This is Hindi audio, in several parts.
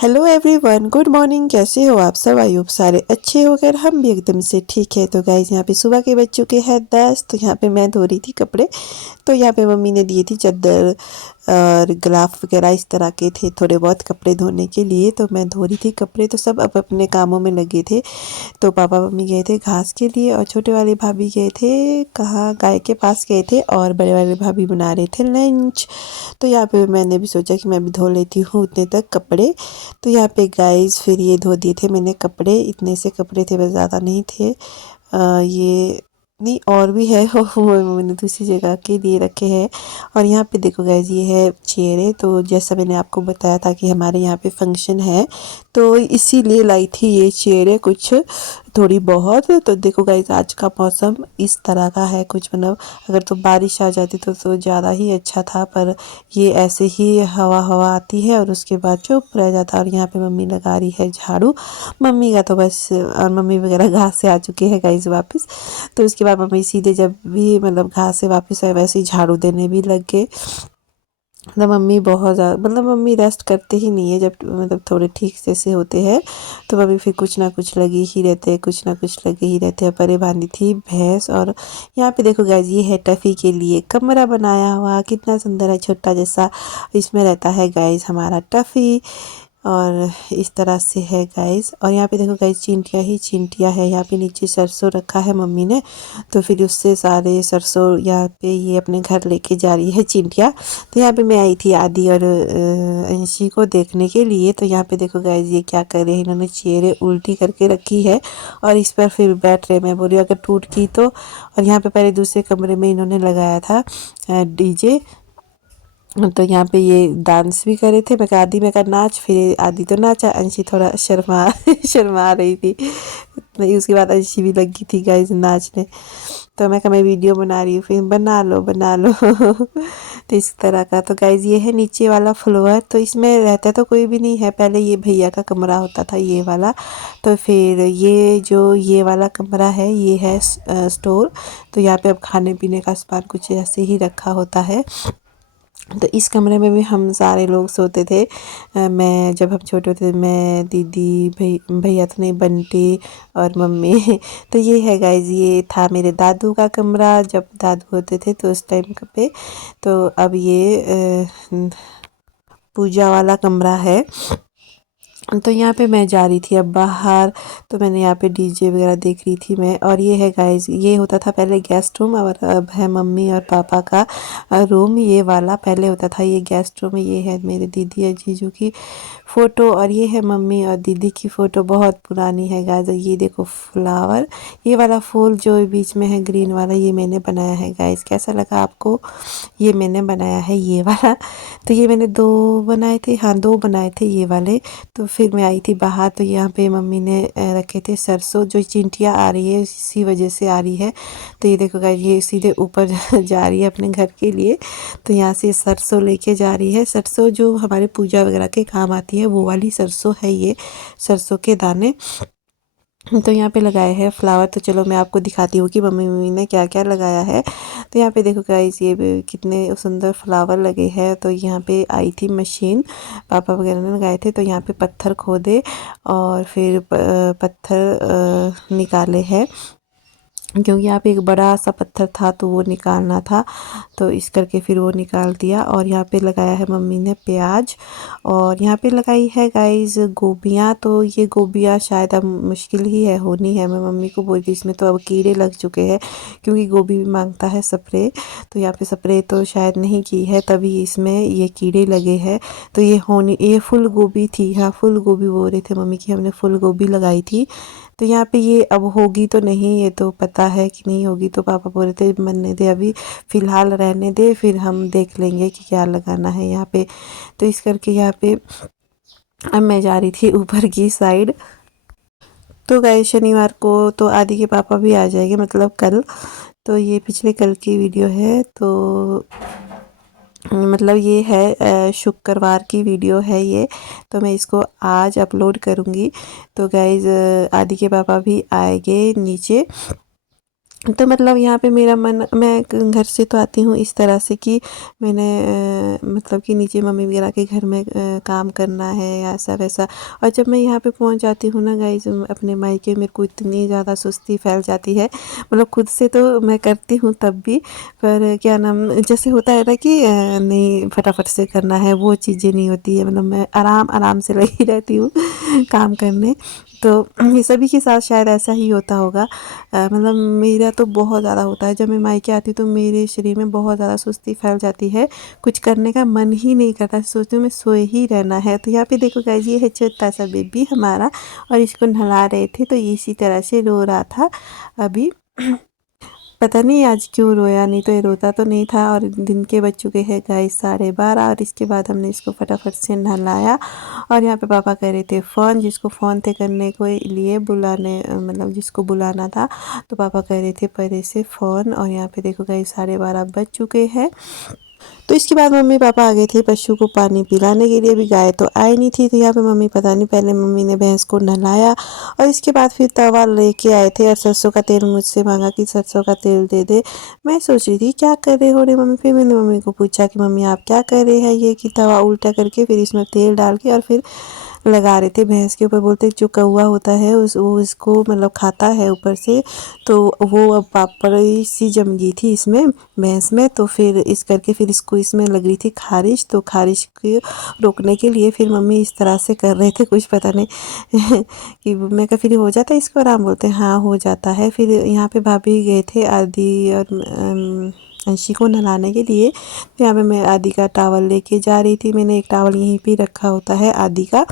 Hello everyone, good morning. कैसे हो आप सब? आई होप सारे अच्छे हो गए। हम भी एकदम से ठीक है। तो गाइज यहाँ पे सुबह के बज चुके हैं 10। तो यहाँ पे मैं धो रही थी कपड़े। तो यहाँ पे मम्मी ने दिए थी चादर और गिलाफ वगैरह, इस तरह के थे थोड़े बहुत कपड़े धोने के लिए। तो मैं धो रही थी कपड़े। तो सब अब अपने कामों में लगे थे। तो पापा मम्मी गए थे घास के लिए और छोटे वाले भाभी गए थे कहाँ, गाय के पास गए थे। और बड़े वाले भाभी बना रहे थे लंच। तो यहाँ पे मैंने भी सोचा कि मैं भी धो लेती हूँ उतने तक कपड़े। तो यहाँ पे गाइस फिर ये धो दिए थे मैंने कपड़े। इतने से कपड़े थे, बस ज़्यादा नहीं थे। ये नहीं, और भी है वो मैंने दूसरी जगह के लिए रखे हैं। और यहाँ पे देखो गाइस, ये है चेयरें। तो जैसा मैंने आपको बताया था कि हमारे यहाँ पे फंक्शन है, तो इसीलिए लाई थी ये चेयरें कुछ थोड़ी बहुत। तो देखो गाइस, आज का मौसम इस तरह का है कुछ, मतलब अगर तो बारिश आ जाती तो ज़्यादा ही अच्छा था। पर ये ऐसे ही हवा हवा आती है और उसके बाद चुप रह जाता है। और यहाँ पे मम्मी लगा रही है झाड़ू। मम्मी का तो बस, और मम्मी वगैरह घास से आ चुके हैं गाइस वापस। तो उसके बाद मम्मी सीधे जब भी मतलब घास से वापस आए वैसे ही झाड़ू देने भी लग गए। मतलब मम्मी बहुत ज़्यादा, मतलब मम्मी रेस्ट करते ही नहीं है जब मतलब थोड़े ठीक से होते हैं। तो मम्मी फिर कुछ ना कुछ लगे ही रहते हैं, कुछ ना कुछ लगे ही रहते हैं। परे बांधी थी भैंस। और यहाँ पे देखो गाइस, ये है टफ़ी के लिए कमरा बनाया हुआ, कितना सुंदर है, छोटा जैसा इसमें रहता है गाइस हमारा टफ़ी। और इस तरह से है गाइस। और यहाँ पे देखो गाइस, चींटियाँ ही चींटियाँ है। यहाँ पे नीचे सरसों रखा है मम्मी ने, तो फिर उससे सारे सरसों यहाँ पे ये अपने घर लेके जा रही है चींटियाँ। तो यहाँ पे मैं आई थी आदि और अंशी को देखने के लिए। तो यहाँ पे देखो गाइस, ये क्या कर रहे हैं, इन्होंने चेयरें उल्टी करके रखी है और इस पर फिर बैठ रहे। मैं बोली अगर टूट गई तो। और यहाँ पे पहले दूसरे कमरे में इन्होंने लगाया था डीजे। तो यहाँ पे ये डांस भी करे थे। मैं कहा आदि, मैं कहा नाच। फिर आदि तो नाचा, अंशी थोड़ा शर्मा शर्मा रही थी। नहीं, उसके बाद अंशी भी लगी थी गाइस नाचने। तो मैं कहा मैं वीडियो बना रही हूँ, फिर बना लो बना लो तो इस तरह का। तो गाइस, ये है नीचे वाला फ्लोर। तो इसमें रहता तो कोई भी नहीं है। पहले ये भैया का कमरा होता था, ये वाला। तो फिर ये जो ये वाला कमरा है, ये है स्टोर। तो यहाँ पे अब खाने पीने का सामान कुछ ऐसे ही रखा होता है। तो इस कमरे में भी हम सारे लोग सोते थे। मैं जब हम छोटे होते थे, मैं, दीदी, भैया तो नहीं, बंटी और मम्मी तो ये है गाइस, ये था मेरे दादू का कमरा जब दादू होते थे तो उस टाइम पे। तो अब ये पूजा वाला कमरा है। तो यहाँ पे मैं जा रही थी अब बाहर। तो मैंने यहाँ पे डीजे वगैरह देख रही थी मैं। और ये है गाइस, ये होता था पहले गेस्ट रूम, और अब है मम्मी और पापा का रूम। ये वाला पहले होता था ये गेस्ट रूम। ये है मेरे दीदी और जीजू की फ़ोटो, और ये है मम्मी और दीदी की फ़ोटो, बहुत पुरानी है गाइस। ये देखो फ्लावर, ये वाला फूल जो बीच में है ग्रीन वाला, ये मैंने बनाया है गाइस। कैसा लगा आपको? ये मैंने बनाया है ये वाला। तो ये मैंने दो बनाए थे, हाँ दो बनाए थे ये वाले। तो फिर मैं आई थी बाहर। तो यहाँ पे मम्मी ने रखे थे सरसों, जो चिंटियाँ आ रही है इसी वजह से आ रही है। तो ये देखो गाइस, ये सीधे ऊपर जा रही है अपने घर के लिए। तो यहाँ से सरसों लेके जा रही है। सरसों जो हमारे पूजा वगैरह के काम आती है, वो वाली सरसों है ये, सरसों के दाने। तो यहाँ पे लगाए हैं फ्लावर। तो चलो मैं आपको दिखाती हूँ कि मम्मी ने क्या क्या लगाया है। तो यहाँ पे देखो गाइस, ये भी कितने सुंदर फ्लावर लगे हैं। तो यहाँ पे आई थी मशीन, पापा वगैरह ने लगाए थे। तो यहाँ पे पत्थर खोदे और फिर पत्थर निकाले हैं, क्योंकि यहाँ पे एक बड़ा सा पत्थर था तो वो निकालना था। तो इस करके फिर वो निकाल दिया। और यहाँ पे लगाया है मम्मी ने प्याज। और यहाँ पे लगाई है गाइस गोभियाँ। तो ये गोभियाँ शायद अब मुश्किल ही है होनी है। मैं मम्मी को बोल रही, इसमें तो अब कीड़े लग चुके हैं, क्योंकि गोभी भी मांगता है स्प्रे। तो यहाँ पे स्प्रे तो शायद नहीं की है, तभी इसमें ये कीड़े लगे हैं। तो ये होनी, ये फुल गोभी थी, हाँ फुल गोभी बोल रहे थे मम्मी की, हमने फुल गोभी लगाई थी। तो यहाँ पे ये अब होगी तो नहीं, ये तो पता है कि नहीं होगी। तो पापा बोल रहे थे बनने दे अभी, फ़िलहाल रहने दे, फिर हम देख लेंगे कि क्या लगाना है यहाँ पे। तो इस करके यहाँ पे अब मैं जा रही थी ऊपर की साइड। तो गाइस, शनिवार को तो आदि के पापा भी आ जाएंगे, मतलब कल। तो ये पिछले कल की वीडियो है। तो मतलब ये है शुक्रवार की वीडियो है ये। तो मैं इसको आज अपलोड करूँगी। तो गाइज़, आदि के पापा भी आएंगे नीचे। तो मतलब यहाँ पे मेरा मन, मैं घर से तो आती हूँ इस तरह से कि मैंने मतलब कि नीचे मम्मी वगैरह के घर में काम करना है या ऐसा वैसा। और जब मैं यहाँ पे पहुँच जाती हूँ ना गाइस अपने मायके, मेरे को इतनी ज़्यादा सुस्ती फैल जाती है। मतलब खुद से तो मैं करती हूँ तब भी, पर क्या नाम, जैसे होता है ना कि नहीं फटाफट से करना है, वो चीज़ें नहीं होती है। मतलब मैं आराम आराम से लगी रहती हूँ काम करने। तो ये सभी के साथ शायद ऐसा ही होता होगा। मतलब मेरा तो बहुत ज़्यादा होता है, जब मैं मायके आती हूँ तो मेरे शरीर में बहुत ज़्यादा सुस्ती फैल जाती है, कुछ करने का मन ही नहीं करता, सोचती हूँ मैं सोए ही रहना है। तो यहाँ पे देखो गाइस, ये है छोटा सा बेबी हमारा, और इसको नहला रहे थे तो ये इसी तरह से रो रहा था अभी। पता नहीं आज क्यों रोया, नहीं तो ये रोता तो नहीं था। और दिन के बज चुके हैं गाइस 12:30, और इसके बाद हमने इसको फटाफट से नहलाया। और यहाँ पे पापा कह रहे थे फ़ोन, जिसको फ़ोन थे करने को लिए बुलाने, मतलब जिसको बुलाना था, तो पापा कह रहे थे परे से फ़ोन। और यहाँ पे देखो गाइस 12:30 बज चुके हैं। तो इसके बाद मम्मी पापा आ गए थे पशु को पानी पिलाने के लिए। अभी गाय तो आई नहीं थी, तो यहाँ पे मम्मी पता नहीं, पहले मम्मी ने भैंस को नहलाया और इसके बाद फिर तवा लेके आए थे और सरसों का तेल मुझसे मांगा कि सरसों का तेल दे दे। मैं सोच रही थी क्या कर रहे हो रे मम्मी। फिर मैंने मम्मी को पूछा कि मम्मी आप क्या कर रहे हैं, ये कि तवा उल्टा करके फिर इसमें तेल डाल के और फिर लगा रहे थे भैंस के ऊपर। बोलते जो कौवा होता है वो इसको मतलब खाता है ऊपर से, तो वो अब पापड़ी सी जम गई थी इसमें भैंस में। तो फिर इस करके फिर इसको इसमें लग रही थी खारिश, तो खारिश को रोकने के लिए फिर मम्मी इस तरह से कर रहे थे, कुछ पता नहीं कि मैं कहा फिर हो जाता है इसको आराम, बोलते हाँ हो जाता है। फिर यहाँ पे भाभी गए थे आदि और अंशी को नहलाने के लिए। तो यहाँ पे मैं आदि का टावल लेके जा रही थी। मैंने एक टावल यहीं पे रखा होता है आदि का,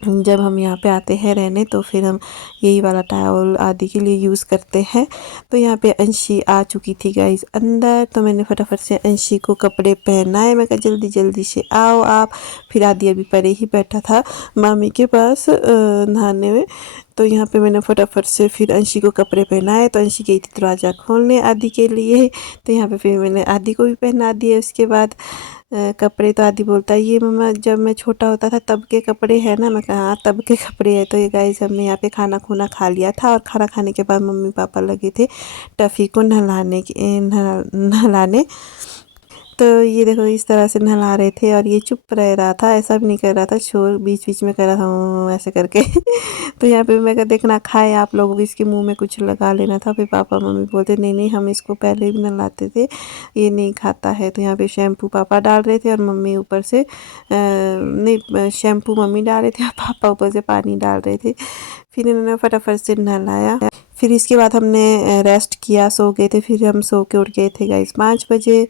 जब हम यहाँ पे आते हैं रहने तो फिर हम यही वाला टावल आदि के लिए यूज़ करते हैं। तो यहाँ पे अंशी आ चुकी थी गाइस अंदर, तो मैंने फटाफट से अंशी को कपड़े पहनाए। मैं कहा जल्दी जल्दी से आओ आप। फिर आदि अभी परे ही बैठा था मामी के पास नहाने में। तो यहाँ पे मैंने फटाफट से फिर अंशी को कपड़े पहनाए। तो अंशी गई थी दरवाज़ा खोलने आदि के लिए, तो यहाँ पे फिर मैंने आदि को भी पहना दिए। उसके बाद कपड़े, तो आदि बोलता है ये मम्मा जब मैं छोटा होता था तब के कपड़े हैं ना। मैं कहा हाँ तब के कपड़े हैं। तो ये गाइस हमने यहाँ पे खाना खुना खा लिया था, और खाना खाने के बाद मम्मी पापा लगे थे टफ़ी को नहलाने। तो ये देखो इस तरह से नहला रहे थे, और ये चुप रह रहा था, ऐसा भी नहीं कर रहा था, शोर बीच बीच में कर रहा था ऐसे करके तो यहाँ पे मैं कहा देखना खाए आप लोगों को, इसके मुंह में कुछ लगा लेना था। फिर पापा मम्मी बोलते नहीं नहीं हम इसको पहले भी नहलाते थे, ये नहीं खाता है। तो यहाँ पे शैम्पू पापा डाल रहे थे और मम्मी ऊपर से नहीं शैम्पू मम्मी डाल रहे थे और पापा ऊपर से पानी डाल रहे थे। फिर इन्होंने फटाफट से नहलाया। फिर इसके बाद हमने रेस्ट किया, सो गए थे। फिर हम सो के उठ गए थे गाइस 5 बजे।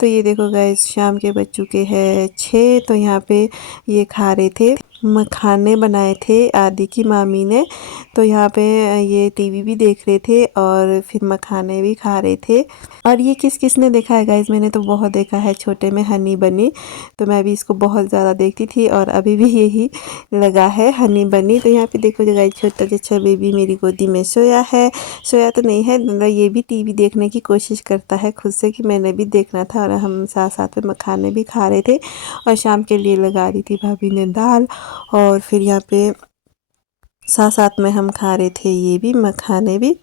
तो ये देखो गाइस शाम के बज चुके हैं 6। तो यहाँ पे ये खा रहे थे, मखाने बनाए थे आदि की मामी ने। तो यहाँ पे ये टीवी भी देख रहे थे और फिर मखाने भी खा रहे थे। और ये किस किस ने देखा है गाइस, मैंने तो बहुत देखा है छोटे में हनी बनी, तो मैं भी इसको बहुत ज़्यादा देखती थी और अभी भी यही लगा है हनी बनी। तो यहाँ पे देखो जो गाइस छोटा जच्चा बेबी मेरी गोदी में सोया है, सोया तो नहीं है, मतलब ये भी टीवी देखने की कोशिश करता है खुद से कि मैंने भी देखना था। और हम साथ साथ में मखाने भी खा रहे थे, और शाम के लिए लगा रही थी भाभी ने दाल, और फिर यहाँ पे साथ साथ में हम खा रहे थे ये भी मखाने भी।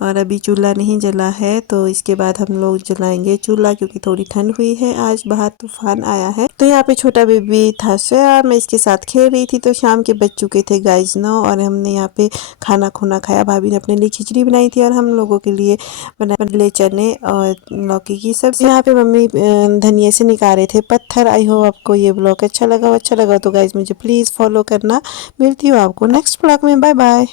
और अभी चूल्हा नहीं जला है, तो इसके बाद हम लोग जलाएंगे चूल्हा, क्योंकि थोड़ी ठंड हुई है, आज बाहर तूफान आया है। तो यहाँ पे छोटा बेबी था सोया, मैं इसके साथ खेल रही थी। तो शाम के बज चुके थे गाइस 9, और हमने यहाँ पे खाना खुना खाया। भाभी ने अपने लिए खिचड़ी बनाई थी और हम लोगों के लिए बनाए चने और लौकी की सब्जी। यहाँ पे मम्मी धनिया से निकाल रहे थे पत्थर। आई होप आपको ये ब्लॉग अच्छा लगा तो गाइज मुझे प्लीज़ फॉलो करना। मिलती हूँ आपको नेक्स्ट ब्लॉग में, बाय बाय।